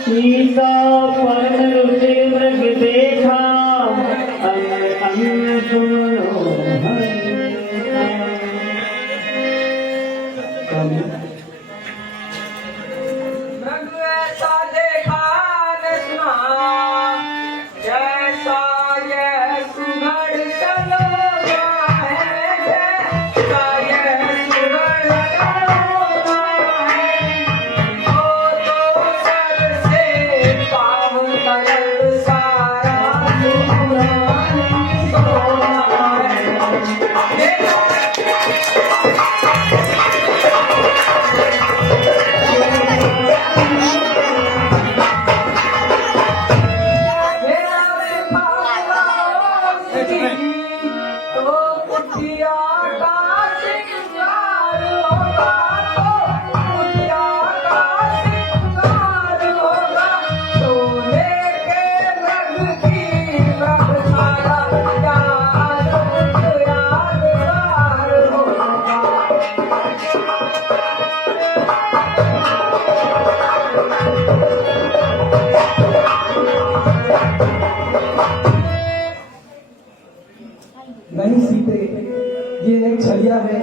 सीता पर उसे मृग देखा अन्न अन्न सुनो मृग ऐसा देखा न सुना जैसा यह सुगढ़ सलोना है जैसा यह सुगढ़ सलोना है वो तो सर से पाँव तक सारा सोना ही सोना है। नहीं सीते, ये एक छलिया है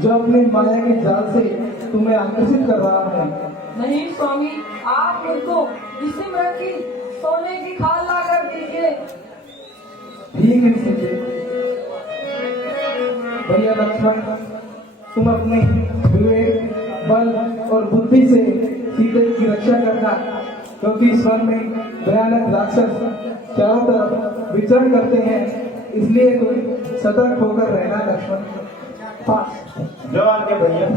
जो अपनी माया के जाल से तुम्हें आकर्षित कर रहा है। नहीं स्वामी, आप मुझको इसी मृग की सोने की खाल ला कर दीजिए। ठीक है सीते। भैया लक्ष्मण, तुम अपने विवेक, बल और बुद्धि से सीते की रक्षा करना, क्योंकि इस वन में भयानक राक्षस चारों तरफ विचरण करते हैं, इसलिए तुम सतर्क होकर रहना लक्ष्मण। जो आगे भैया।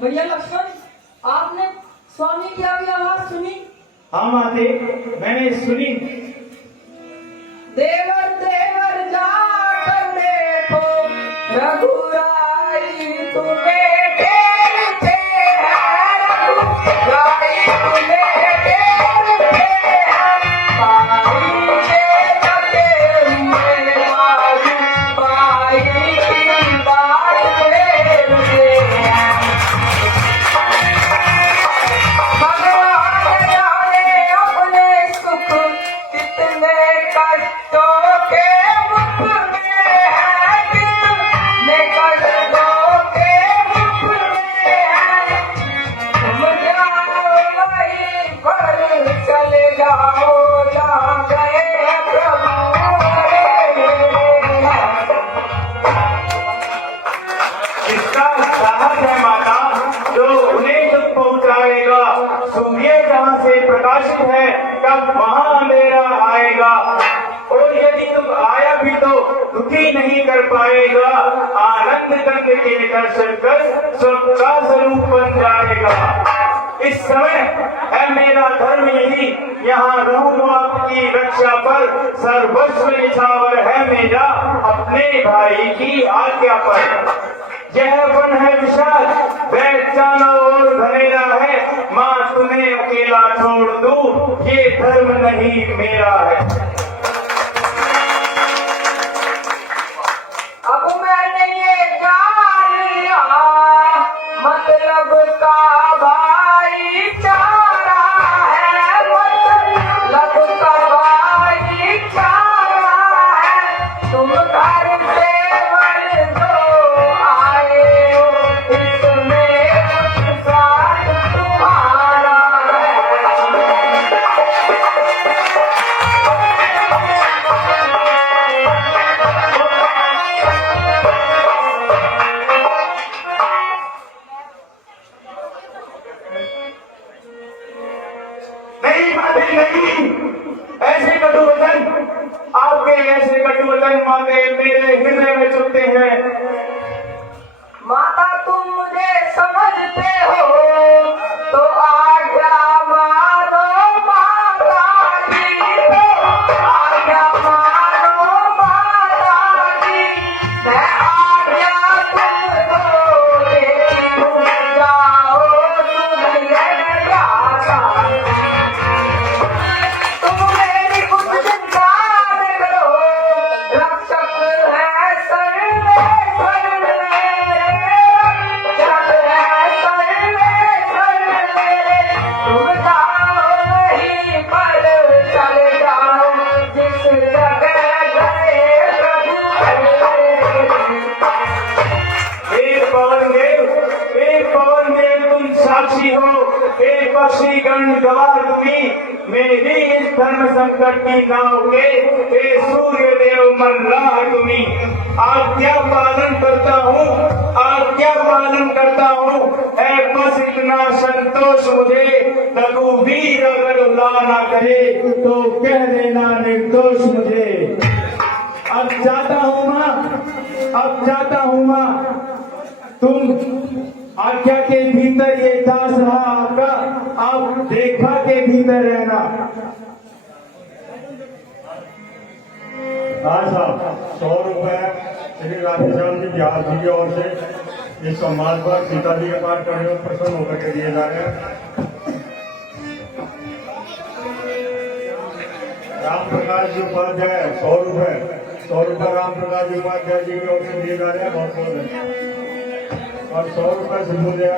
भैया लक्ष्मण, आपने स्वामी की अभी आवाज सुनी? हाँ माते, मैंने सुनी। देवर देवर जाकर देखो रघुराई तुम्हें घेरते हैं, रघुराई तुम्हें घेरते हैं, पाई के लगे हुए मारू, पाई की बात घेरते हैं। भगवान जाने अपने सुख कितने कष्टों के मुख में है, कितने कष्टों के मुख में है। तुम जाओ वहीं पर चले जाओ जहाँ गए प्रभु इसका साहस है माता, जो उन्हें तक पहुंचाएगा। सूर्य जहाँ से प्रकाशित है, तब वहाँ अंधेरा आएगा, और यदि तुम आया भी तो दुखी नहीं कर पाएगा। आनंद कंद के दर्शन कर स्वर्ग का स्वरूप बन जाएगा। इस समय है मेरा धर्म यही, यहाँ रहूं आपकी रक्षा पर, सर्वस्व निछावर है मेरा अपने भाई की आज्ञा पर। यह वन है विशाल, वह चारों ओर घनेरा है, माँ तुम्हें अकेला छोड़ दूं, ये धर्म नहीं मेरा है। अब मैंने ये जान लिया मतलब का भाईचारा है, मतलब का भाईचारा है। तुम घर से मन दो आए हो, इसमें साथ तुम्हारा है। आपके ऐसे कटुवचन माते मेरे हृदय में चुभते हैं। माता तुम मुझे समझते हो तो आज्ञा मानो माता जी, आज्ञा मानो माता जी, मैं आज्ञा तुमको देती हूँ, जाओ सुन ले गाता। तुम मेरी कुछ चिंता न करो, रक्षक है सर्वेश्वर मेरे, रक्षक है सर्वेश्वर मेरे। तुम जाओ ही पर चले जाओ, जिस जगह गए प्रभु मेरे। हे पवन देव तुम साक्षी हो, हे पक्षीगण गवाह तुम्ही, मेरी इस धर्म संकट की नाव के हे सूर्य देव मल्लाह तुम्ही। आज्ञा पालन करता हूँ, है बस इतना संतोष मुझे, रघुवीर अगर उला ना करे तो कह देना निर्दोष मुझे। अब जाता हूँ माँ, तुम आज्ञा के भीतर ये दास रहा आपका, आप देखा के भीतर रहना। हाँ साहब, 100 रुपए श्री राधेश्याम जी बिहार जी की ओर से इस सम्मान पर सीता जी के पाठ करने में प्रसन्न होकर के दिए जा रहे हैं। राम प्रकाश जी उपाध्याय 100 रुपए राम प्रकाश जी उपाध्याय जी की ओर से दिए जा रहे हैं। बहुत बहुत धन्यवाद। और 100 रुपए सिंधुदया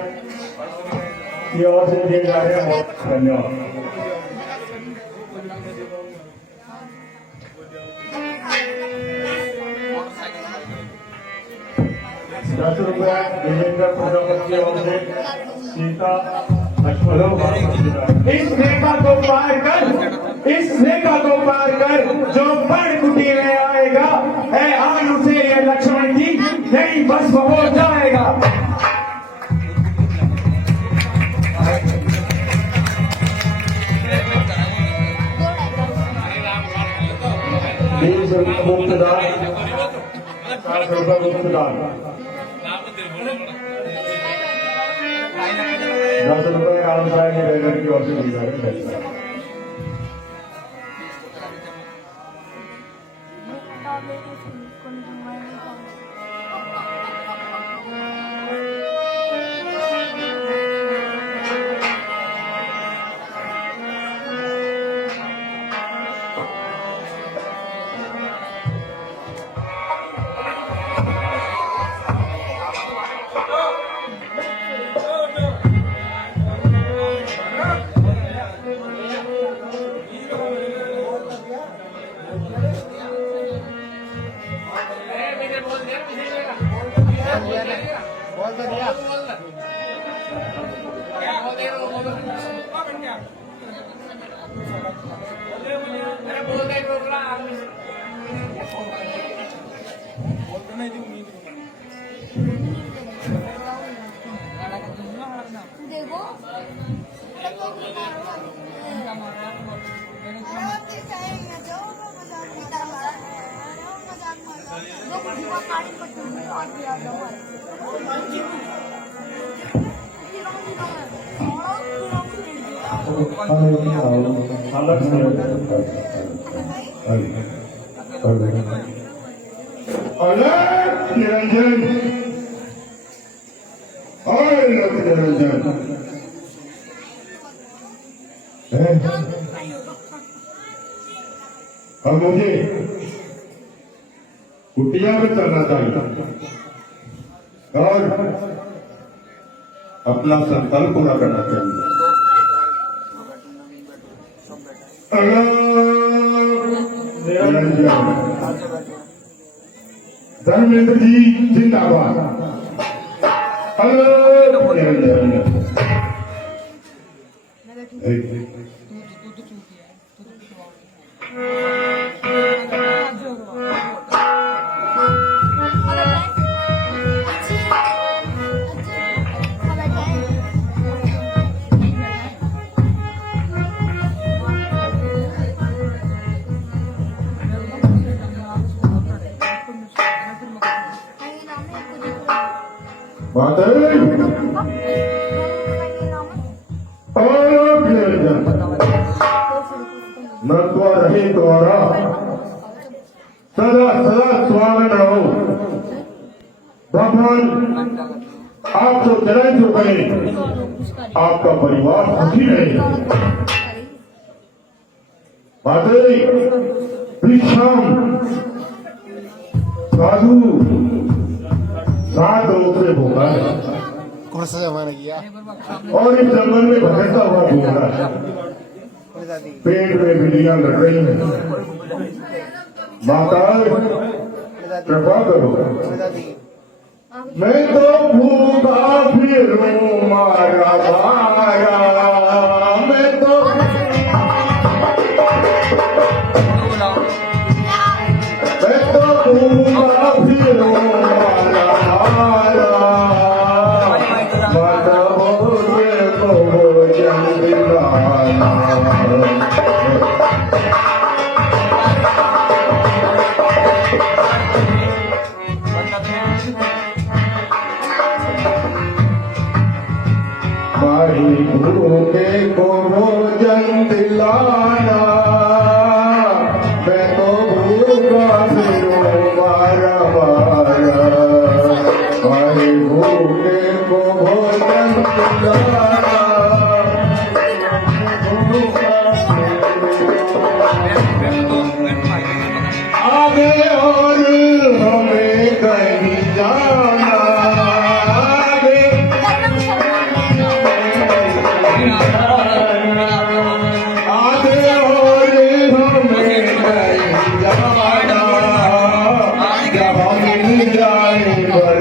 की ओर से दिए जा रहे हैं। बहुत धन्यवाद। 10 रुपए विजेंद्र प्रजापति की ओर से सीता इस रेखा को पार कर जो बड़ कुटी में आएगा, है आन उसे ये लक्ष्मण जी नहीं बस हो जाएगा। मुक्तदान 60 रुपए मुक्तदान 10 रुपए राम साहब की बैनर की ओर से दी जा रही है। निरंजन अब मुझे कुटिया में चलना चाहिए और अपना संकल्प पूरा करना चाहिए। धर्मेंद्र जी जिंदाबाद। माते और न तो रहे तुम्हारा सदा सदा स्वागत रहो। भगवान आप जो चले जो करे आपका परिवार सुखी रहे। माते भिक्षाम साधु 7 रोग से भोगा है कौन सा जमाना किया और इस जंगल में भटकता हुआ घूम रहा है। पेट में बिल्लियां लड़ रही हैं। माता कृपा करो, मैं तो भूखा फिरूं मारा मारा, मैं तो भूखा फिरूं मारा मारा, माता बोले को भोजन दिलाना। माही भूखे को भोजन दिलाना, मैं तो भूखा फिरूं मारा मारा। माही भूखे को भोजन दिलाना, आगे और हमें कहीं जाना, आगे आगे और हमें कहीं जाना, जहाँ मिल जाए पर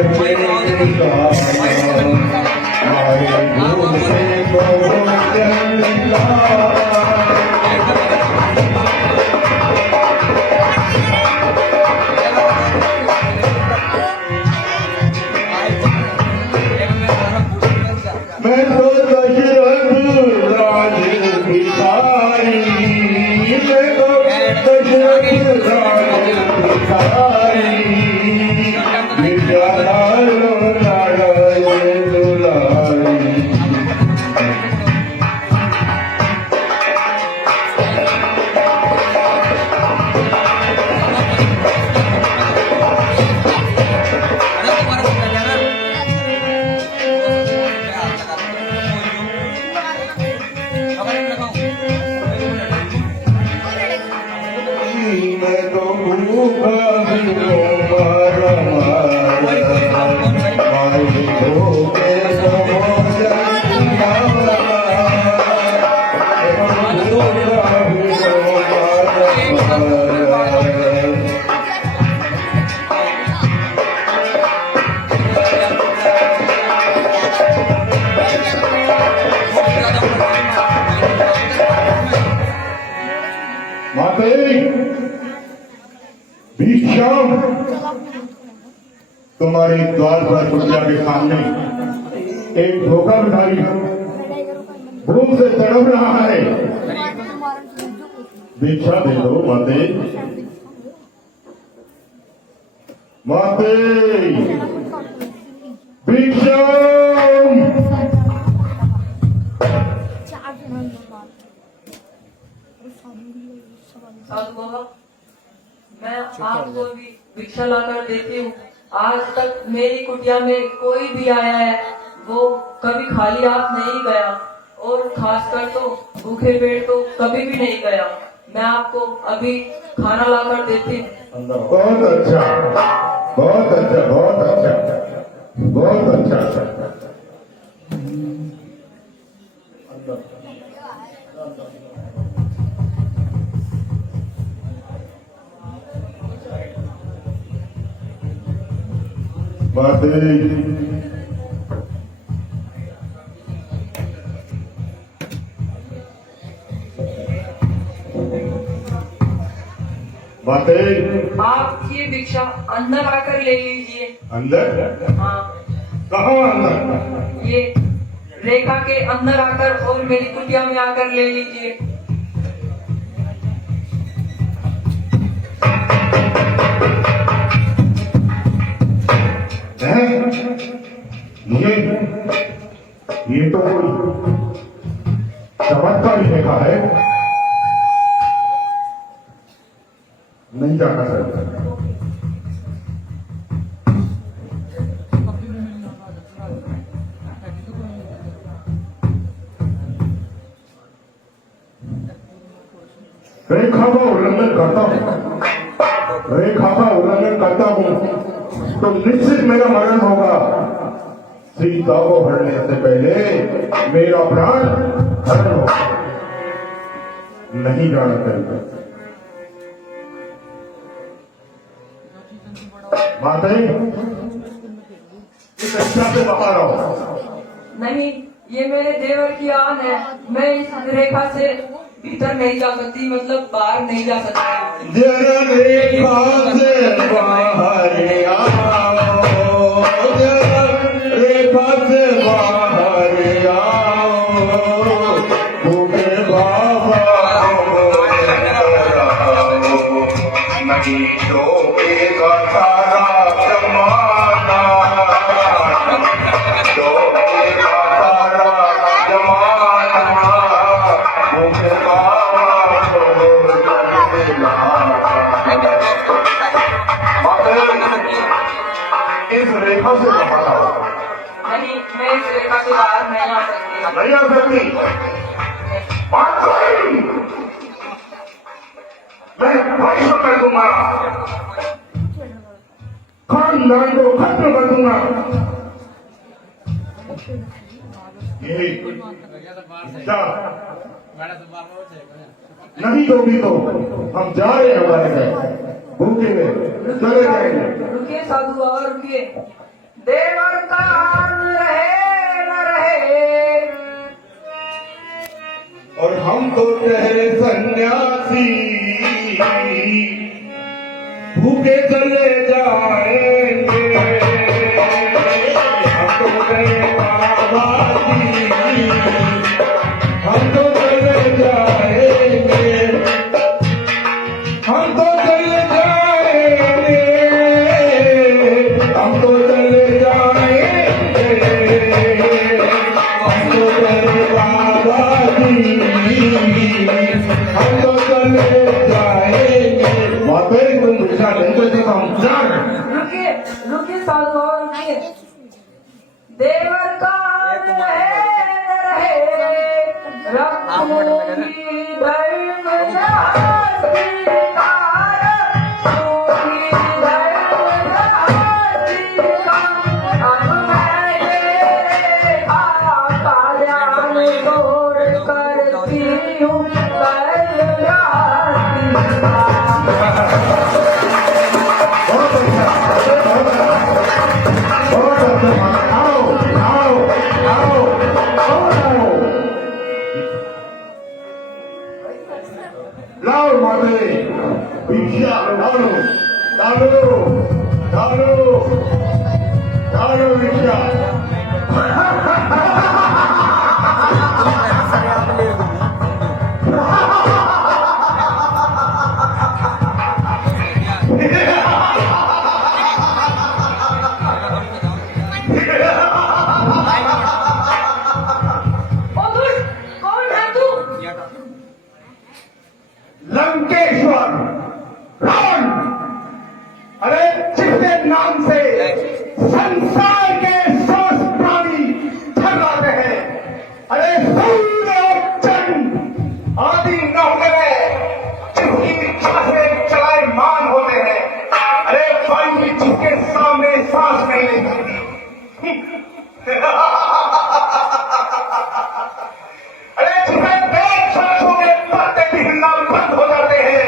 हमारे भूखे को भोजन दिलाना। मैं तो दशरथ राज भिखारी, मैं तो दशरथ राज भिखारी, निजारो नारायण दुलारी। मैं तो भूखा फिरूं मारा मारा, माही भूखे को भोजन दिलाना। मैं तो भूखा फिरूं मारा मारा। माते भिक्षाम तुम्हारे द्वार पर कुटिया के सामने एक धोखा भिखारी भूख से तड़प रहा है। भिक्षा दे दो माते। माते भिक्षाम। साधु बाबा, मैं आपको भी भिक्षा लाकर देती हूँ। आज तक मेरी कुटिया में कोई भी आया है वो कभी खाली हाथ नहीं गया, और खासकर तो भूखे पेट तो कभी भी नहीं गया। मैं आपको अभी खाना लाकर देती हूँ। बहुत अच्छा, बहुत अच्छा, बहुत अच्छा, बहुत अच्छा। माते माते आप ये भिक्षा अंदर आकर ले लीजिए। अंदर? हाँ, कहाँ अंदर? ये रेखा के अंदर आकर और मेरी कुटिया में आकर ले लीजिए। ये तो कोई चमत्कार ही देखा है। नहीं जाना सकता। रेखा का उल्लंघन करता हूं, रेखा का उल्लंघन करता हूं तो निश्चित मेरा मरण होगा। सीता को हरने से पहले मेरा प्राण हरण होगा। नहीं जाना चाहिए। माता इस रक्षा से बाहर आओ। नहीं, ये मेरे देवर की आन है। मैं इस रेखा से भीतर नहीं जा सकती, मतलब बाहर नहीं जा सकती। जरा रेखा से बाहर आओ, जरा रेखा से बाहर आओ, भूखे बाबा नहीं डूबेगा सारा जमाना, डूबेगा सारा जमाना, भूखे बाबा इस रेखा से बाहर आओ। नहीं, मैं इस रेखा से बाहर नहीं आ सकती। नहीं आ सकती। मैं भाई कर दूंगा, खानदान को खत्म कर दूंगा। जा नहीं दोगी तो हम जा रहे हैं हमारे घर भूखे में चले जाएंगे। रुकिए साधु बाबा, रुकिए। देवर का आन रहे न रहे, और हम तो ठहरे सन्यासी, भूखे चले जाएंगे। हम तो ठहरे बाबाजी, हम तो चले जाएंगे, हम तो चले जाएंगे, हम तो चले जाएंगे, हम तो चले बाबाजी, हम तो चले जाएंगे। माता तुम भिक्षा नहीं करती तो हम जा रहे हैं। रुकिए, रुकिए साधु बाबा, रुकिए। देवर का आन रहे न रहे, रखूंगी धर्म राधिकार, रखूंगी धर्म राधिकार। अब मैं ये कल्याण तोड़ करती हूँ कल्याण। बहुत अच्छा, बहुत अच्छा। आओ आओ आओ आओ, लाओ माते भिक्षा डालो डालो डालो डालो भिक्षा। कौन है तू? लंकेश्वर रावण, अरे जिसके नाम से संसार के समस्त प्राणी थर्राते हैं, अरे सूर्य और चंद्र आदि नौकरे जिसकी इच्छा से चलायमान होते हैं, अरे वायु जिसके सामने सांस नहीं ले सकती। अरे जिसे देख चक्षु के पत्ते भी हिलना बंद हो जाते हैं,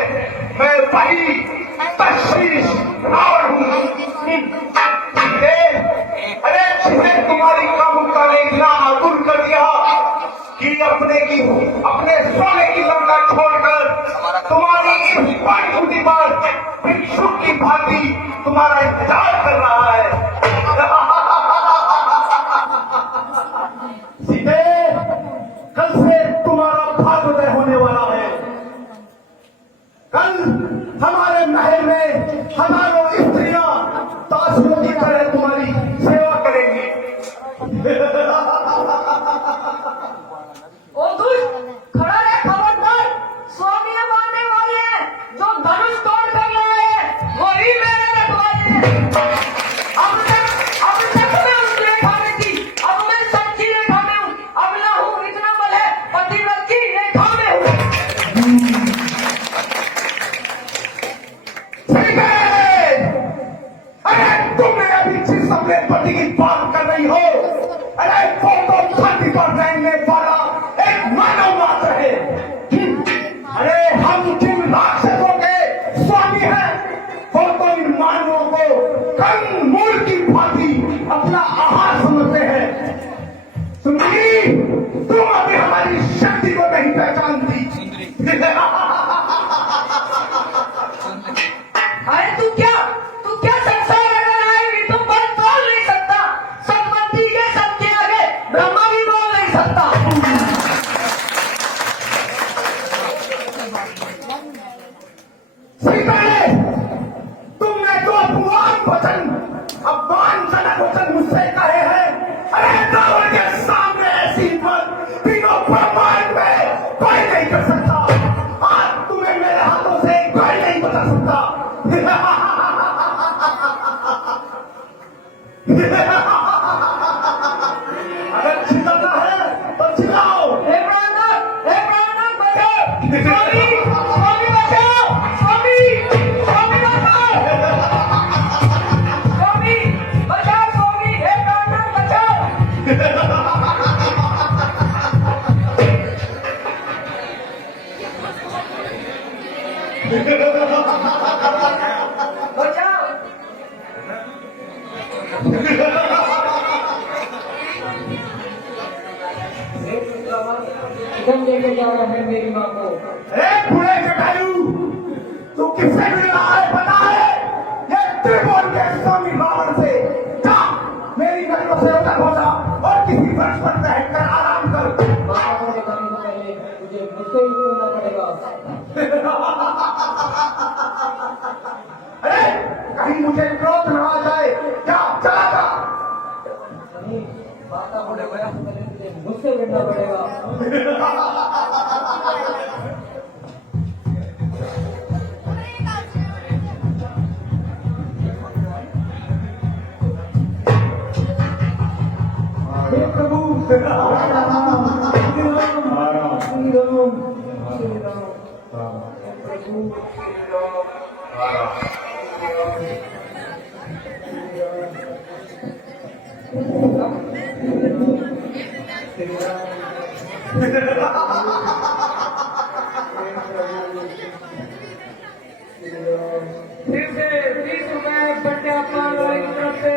मैं वही तशीश रावण हूँ। अरे जिसे तुम्हारी कामुकता ने इतना आतुर कर दिया कि अपने सोने की लंका छोड़कर तुम्हारी इस बड़ी छुट्टी पर भिक्षुक की भांति तुम्हारा इंतजार कर रहा है। सीधे कल से तुम्हारा भाग्योदय होने वाला है। कल हमारे महल में हजारों स्त्रियां दासियों की तरह तुम्हारी सेवा करेंगी। ओ दुष्ट, खड़ा रहे, खबरदार। स्वामी मारने वाले हैं, जो धनुष तोड़ कर लाए हैं, वही मेरे रखवाले हैं। अब तक मैं उस रेखा में थी, अब मैं सच्ची रेखा में हूँ। अब ना हूँ इतना बल है, पतिव्रत की रेखा में हूँ। ठीक है। अरे तुमने अभी जिस अपने पति की बात कर रही हो, अरे वो तो धरती पर रहने वाला एक मानव मात्र है। अरे हम जिन राक्षसों के स्वामी हैं, वो तो इन मानवों को कंदमूल की भांति अपना आहार समझते हैं। सुंदरी, तुम अभी हमारी शक्ति को नहीं पहचानती। अरे तू क्या संसार अगर आएगी तो बल तोड़ नहीं सकता। सतमंत्री के सबके आगे ब्रह्मा भी बोल नहीं सकता। सीताले, तुमने तो अपमानजनक वचन मुझसे कहे हैं। अरे रावण के सामने ऐसी बात तीनों ब्रह्मांड में कोई नहीं कर सकता। आज तुम्हें मेरे हाथों से कोई नहीं बचा सकता। अगर चिल्लाना है तो चिल्लाओ। हे प्राणनाथ बचाओ। स्वामी बचाओ। स्वामी बचाओ। स्वामी बचाओ। स्वामी, हे प्राणनाथ बचाओ। बचाओ। इधर लेके जा रहा है मेरी माँ को। पूरे जटायु, तू किससे मिल रहा है पता है? ये त्रिभुवन के स्वामी रावण से। जा मेरी नजरों से उतर हो जा और किसी वृक्ष पर बैठकर आराम कर। माता को दिखाने से पहले मुझे मुझसे ही बोलना पड़ेगा। अरे कहीं मुझे क्रोध न आ जाए। जा, चला जा। नहीं, माता को दिखाने से पहले मुझे मुझसे मिलना पड़ेगा। हे प्रभु आराम फिर से 30 रुपए बट्टे अपना लड़ाई की तरफ से।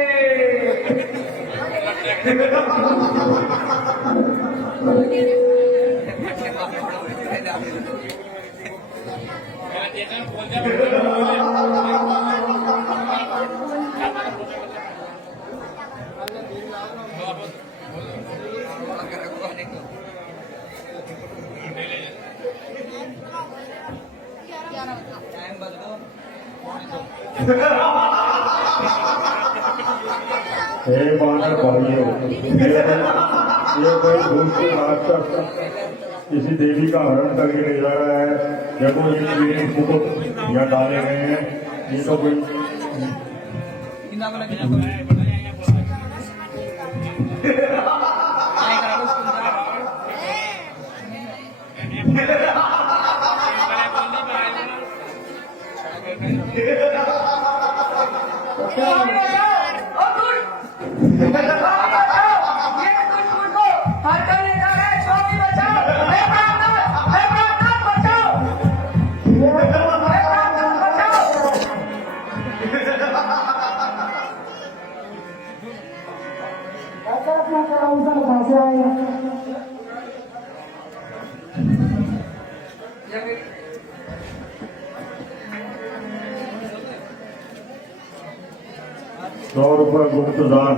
हे मानव भाइयों, ये कोई भूत राक्षस किसी देवी का हरण करके ले जा रहा है। देखो ये मेरे मुकुट यहाँ डाले गए हैं। ये तो कोई ₹100 गुप्त दान।